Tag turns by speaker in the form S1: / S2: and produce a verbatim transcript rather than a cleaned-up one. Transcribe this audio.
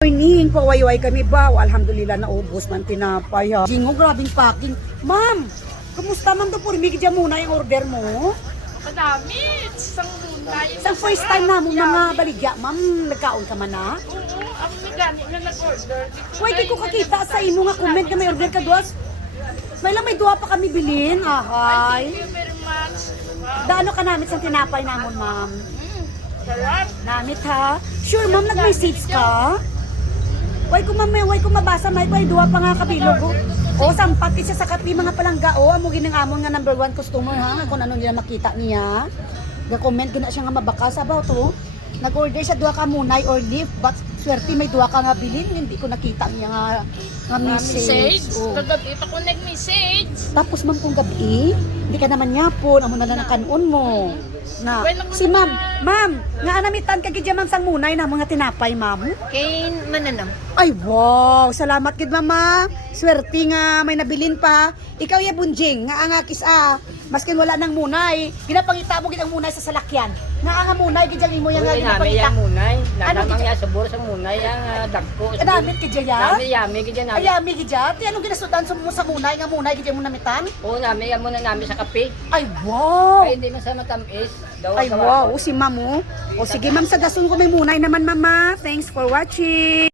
S1: Morning, pawayway kami ba? Alhamdulillah, naubos man tinapay ha. Jingo, grabing packing. Ma'am, kumusta ma'am do? Purmig dyan muna yung order mo.
S2: Madami. Isang lunay.
S1: Sa first time na mo mga baligya, ma'am, nagkaon ka man na?
S2: Oo, ang nagani na nag-order.
S1: Pwede ko kakita sa imo nga comment ka may order ka duwas. May lang may duwa pa kami bilin. Ahay.
S2: Thank you very much. Wow.
S1: Daano ka namit sa tinapay namon, ma'am?
S2: Mm, sarap.
S1: Namit ha? Sure, ma'am, nag-message ka? Way ko ma'am, way ko mabasa, may way duwa pa nga kabilog. O, sampat isa sa kapi mga palangga. O, amo ginang-amon nga number one customer ha. Kung ano nila makita niya. Ga-comment gina siya nga mabakas about to. Nag-order siya duwa ka munay or leaf, but swerte may duwa ka nga bilin. Hindi ko nakita niya nga, nga message.
S2: Message.
S1: O.
S2: Kagabi pa ko nag-message.
S1: Tapos ma'am kung gabi, hindi ka naman yapon, amo na lang ang kanon mo. Na, si ma'am, ma'am, nga anamitan ka gidya ma'am sang munay na mga tinapay ma'am.
S2: Kay mananam.
S1: Ay wow, salamat gid mama. Swerte nga may nabilin pa. Ikaw ya bunjing, nga ang akis a. Maskin wala nang munay, ginapangita mo gid ang munay sa salakyan. Nga ang munay gid imo yang nga
S3: Uy, nami
S1: ginapangita.
S3: yang munay.
S1: Ano
S3: Nanamang
S1: gid-
S3: ya sabor sa munay yang uh, dagko.
S1: Kadamit gid ya.
S3: Nami yami gid yan.
S1: Ay ami gid ya. Ti anong ginasudan sa mo sa munay nga munay gid mo namitan?
S3: Oo, nami yan muna nami sa kape.
S1: Ay wow.
S3: Ay, hindi man sa matamis. Daw
S1: Ay wow, si ma'am oh. O sige ma'am, sa dason ko may munay naman mama. Thanks for watching.